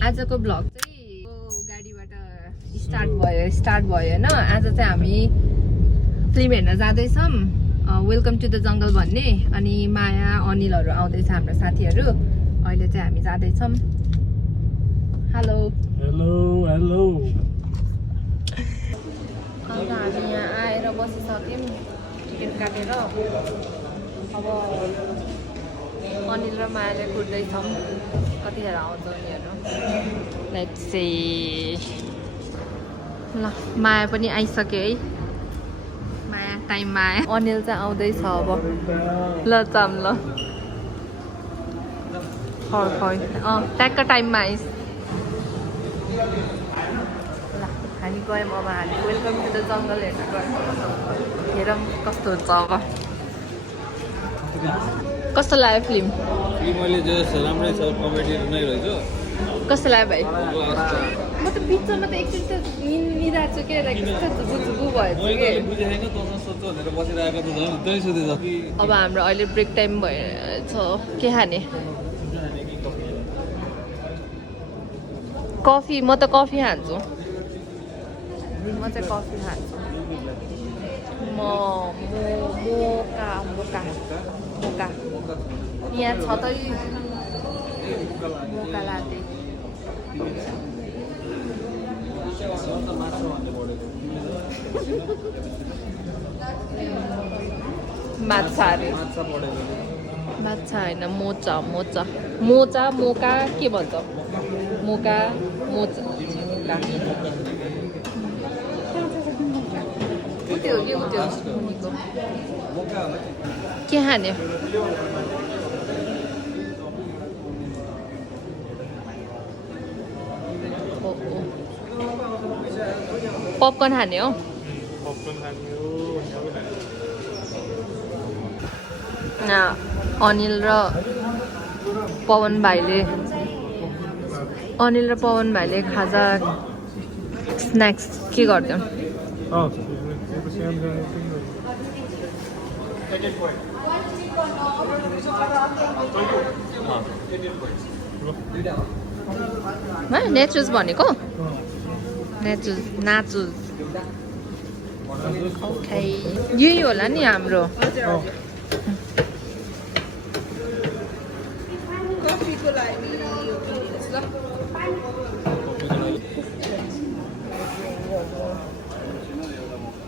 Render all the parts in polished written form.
आजको भ्लग चाहिँ गाडीबाट स्टार्ट भयो हैन। आज चाहिँ हामी फिल्म हेर्न जाँदैछौँ वेलकम टु द जंगल भन्ने। अनि माया अनिलहरू आउँदैछ हाम्रो साथीहरू। अहिले चाहिँ हामी जाँदैछौँ। Hello hello hello. अन्त हामी यहाँ आएर बसिसक्यौँ टिकट काटेर। अब अनिल र मायाले कुर्दैछौँ कतिखेर आउँछ उनीहरू। Let's see. ल माया पनि आइसक्यो है। माया टाइममा आयो। अनिल चाहिँ आउँदैछ अब। ल चाम ल ट्याक्क टाइममा आइस। ल हामी गयौँ। अब हामी वेलकम टु द जङ्गल हेर्न गयौँ। हेरौँ कस्तो हुन्छ अब। कस्तो लाग्यो फिल्म? मैले जे राम्रै छ, कमेडी नै रहेछ। कस्तो लाग्यो भाइ? म त बिचमा त एकछिन त निदाएको छु के झुबु भएछ के। अब हाम्रो अहिले ब्रेक टाइम भएछ। के खाने? कफी। म त कफी खान्छु। म चाहिँ कफी खान्छु। मोका यहाँ छ त मोका लाटे। माछा अरे माछा होइन मोचा मोका के भन्छ? मोका मोचा उत्यो हो कि उत्यो के खाने? पपकर्न खाने हो? अनिल र पवन भाइले खाजा स्न्याक्स के गर्छौ? नेचुज भनेको नाचुज। ओके यही होला नि हाम्रो।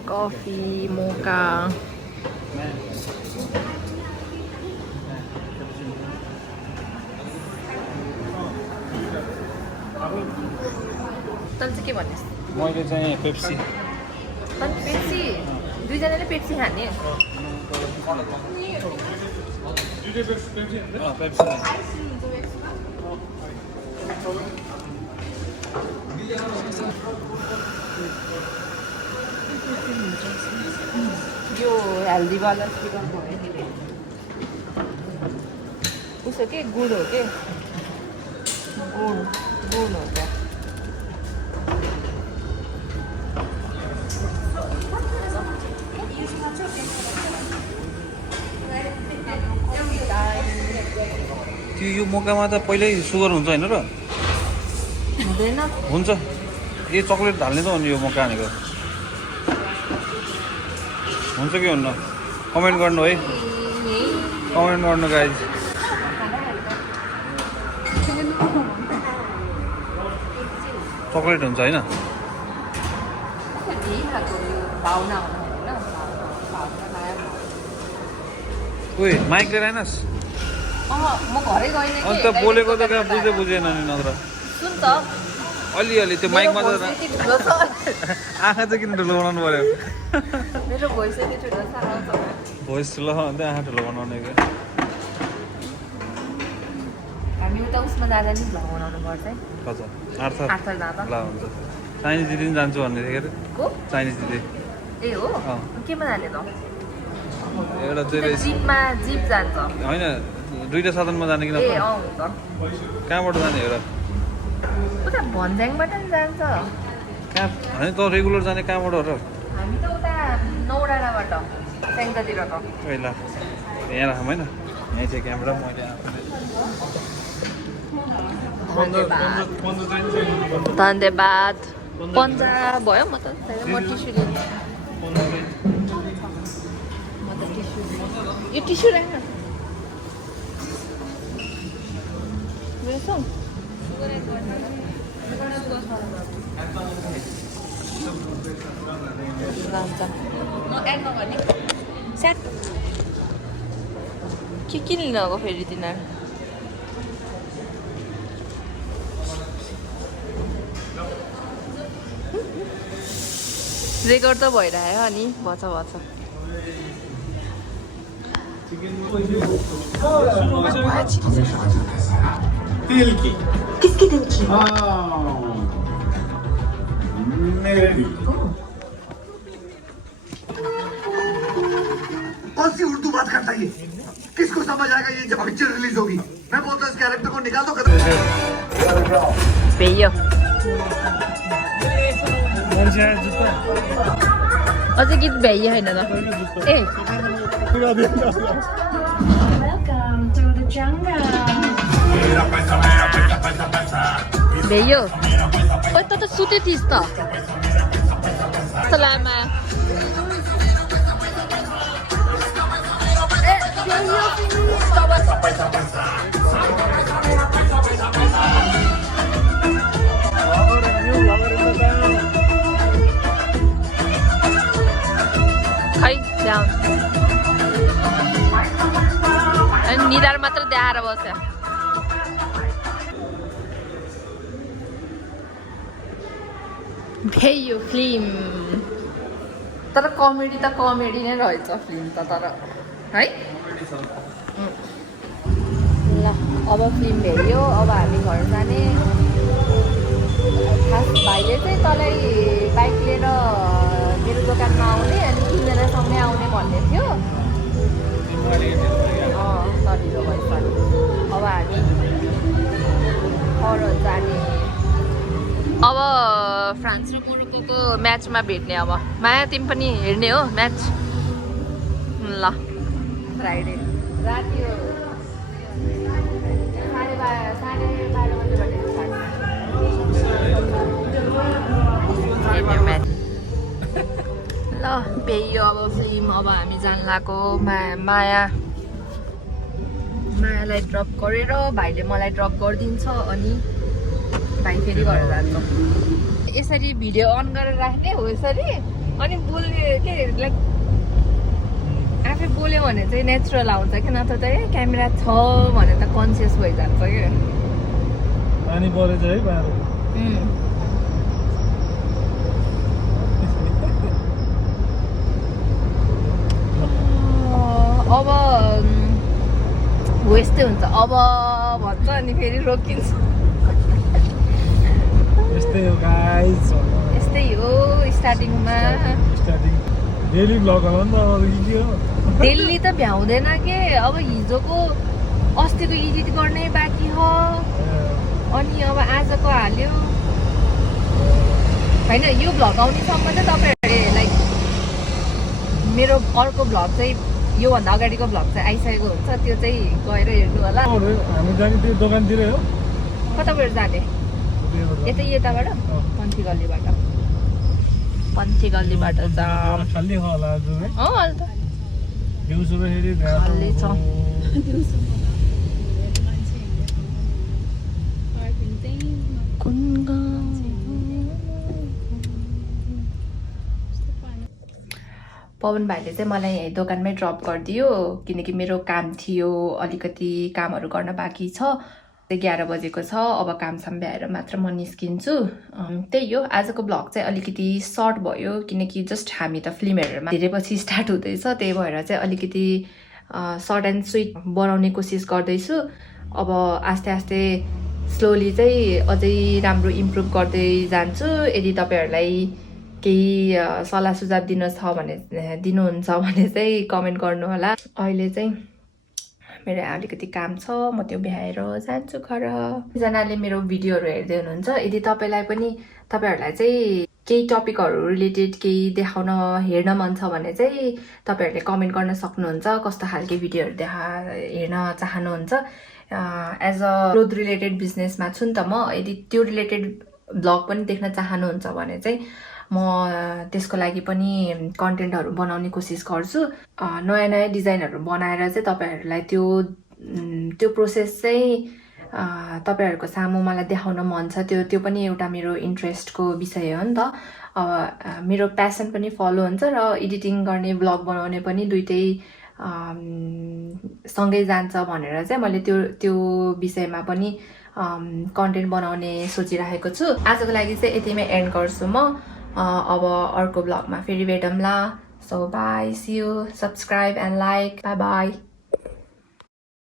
कफी मोका। तल चाहिँ के भन्ने? मैले चाहिँ पेप्सी। पेप्सी दुईजनाले पेप्सी खाने? यो हेल्दीवाला चिकन भयो। उसो के गुड हो के? गुड हो त। यो मोकामा त पहिल्यै सुगर हुन्छ होइन र? हुँदैन। हुन्छ। ए चक्लेट हाल्ने त हो नि यो मोका हानेको। हुन्छ कि हुन्न? कमेन्ट गर्नु है। कमेन्ट गर्नु गाइज। चक्लेट हुन्छ होइन? ओइ माइक लिएर आएनस्? म घरै गइनँ। अन्त बोलेको त कहाँ बुझेन नि नत्र। सुन त अलिअलि त्यो माइकमा त आँखा चाहिँ किन ठुलो बनाउनु पर्यो? मेरो भोइस यति ठुलो छ। भोइस ठुलो अन्त आँखा ठुलो बनाउने क्या। हामी उता उसमा जाँदा नि भ्लग बनाउनु पर्छ है। हजुर आर्थर जाँदा ल हुन्छ। चाइनिज दिदी पनि जान्छु भन्ने थियो को? चाइनिज दिदी। ए हो? केमा जाने त? एउटा जिप जान्छ होइन, दुईटा साधनमा जाने कि ए नत्र? हुन्छ। कहाँबाट जाने एउटा? उता भन्ज्याङबाट नि जान्छ। कहाँ होइन त रेगुलर जाने कहाँबाट हो र? हामी त उता नौडाँडाबाट स्याङ्जातिरको। ए ल यहाँ राखौँ होइन? यहीँ चाहिँ क्यामेरा मैले धन्यवाद पन्जा भयो म त म टिस्यु लिन्छु यो टिस्यु राख्न स्याट के लिनु अब फेरि तिनीहरू रेकर्ड त भइरहेको अनि भछ दिल की किसकी दिल की मेरे दिल कौन सी उर्दू बात करता है ये किसको समझ आएगा ये जब पिक्चर रिलीज होगी मैं बोलता हूँ इस कैरेक्टर को निकाल दो भेयो अझै गीत भ्याइयो होइन त ए Welcome to the jungle. भ्याइयो ओइ त सुते थिइस् त लामा खै जाऊ अनि निधार मात्र देखाएर बस्यो भेयो फिल्म तर कमेडी त कमेडी नै रहेछ फिल्म त तर है ल अब फिल्म हेऱ्यो अब हामी घर जाने खास भाइले चाहिँ तँलाई बाइक लिएर मेरो दोकानमा आउने अनि किनेरसँगै आउने भन्ने थियो सजिलो भयो सरी अब हामी अरू जाने अब फ्रान्स र मोरोक्कोको म्याचमा भेट्ने अब माया तिमी पनि हेर्ने हो म्याच ल फ्राइडे राति हो 12:30 म्याच ल बेयो अब फिल्म अब हामी जान लागेको मायालाई ड्रप गरेर भाइले मलाई ड्रप गरिदिन्छ अनि भाइ फेरि घर जान्छ यसरी भिडियो अन गरेर राख्ने हो यसरी अनि बोल्ने के लाइक आफै बोल्यो भने चाहिँ नेचुरल आउँछ कि नत्र चाहिँ क्यामेरा छ भने त कन्सियस भइजान्छ क्या पानी परेछ है बाह्र अब हो यस्तै हुन्छ अब भन्छ अनि फेरि रोकिन्छ यस्तै हो गाइस यस्तै हो स्टार्टिङमा डेली ब्लग होला नि त अब के हो डेली त भ्याउँदैन के अब हिजोको अस्तिको एडिट गर्नै बाँकी हो अनि अब आजको हाल्यो होइन यो भ्लग आउनेसम्म चाहिँ तपाईँहरूले लाइक मेरो अर्को भ्लग चाहिँ योभन्दा अगाडिको भ्लग चाहिँ आइसकेको हुन्छ त्यो चाहिँ गएर हेर्नु होला हामी जाने त्यो दोकानतिरै हो कताबाट जाने यताबाट पन्थी गल्लीबाट जाम खाली होला आज है अहिले त दिउँसो फेरि खाली छ पवन भाइले चाहिँ मलाई यही दोकानमै ड्रप गरिदियो किनकि मेरो काम थियो अलिकति कामहरू गर्न बाँकी छ 11 बजेको छ अब कामसाम भ्याएर मात्र म निस्किन्छु त्यही हो आजको भ्लग चाहिँ अलिकति सर्ट भयो किनकि जस्ट हामी त फिल्म हेरेर धेरै पछि स्टार्ट हुँदैछ त्यही भएर चाहिँ अलिकति सर्ट एन्ड स्विट बनाउने कोसिस गर्दैछु अब आस्ते आस्ते स्लोली चाहिँ अझै राम्रो इम्प्रुभ गर्दै जान्छु यदि तपाईहरूलाई केही सल्लाह सुझाव दिनुहुन्छ भने चाहिँ कमेन्ट गर्नु होला अहिले चाहिँ मेरो अलिकति काम छ म त्यो भ्याएर जान्छु घर जनाले मेरो भिडियोहरू हेर्दै हुनुहुन्छ यदि तपाईहरूलाई चाहिँ केही टपिकहरू रिलेटेड केही देखाउन हेर्न मन छ भने चाहिँ तपाईँहरूले कमेन्ट गर्न सक्नुहुन्छ कस्तो खालको भिडियोहरू हेर्न चाहनुहुन्छ एज अ क्लोथ रिलेटेड बिजनेसमा छु नि त म। यदि त्यो रिलेटेड ब्लग पनि देख्न चाहनुहुन्छ भने चाहिँ म त्यसको लागि पनि कन्टेन्टहरू बनाउने कोसिस गर्छु। नयाँ नयाँ डिजाइनहरू बनाएर चाहिँ तपाईँहरूलाई त्यो प्रोसेस चाहिँ तपाईँहरूको सामु मलाई देखाउन मन छ। त्यो पनि एउटा मेरो इन्ट्रेस्टको विषय हो नि त। मेरो प्यासन पनि फलो हुन्छ र एडिटिङ गर्ने ब्लग बनाउने पनि दुइटै सँगै जान्छ भनेर चाहिँ मैले त्यो विषयमा पनि कन्टेन्ट बनाउने सोचिरहेको छु। आजको लागि चाहिँ यतिमै एन्ड गर्छु म। अब अर्को ब्लगमा फेरि भेटौँला। So bye, see you, subscribe and like, bye by.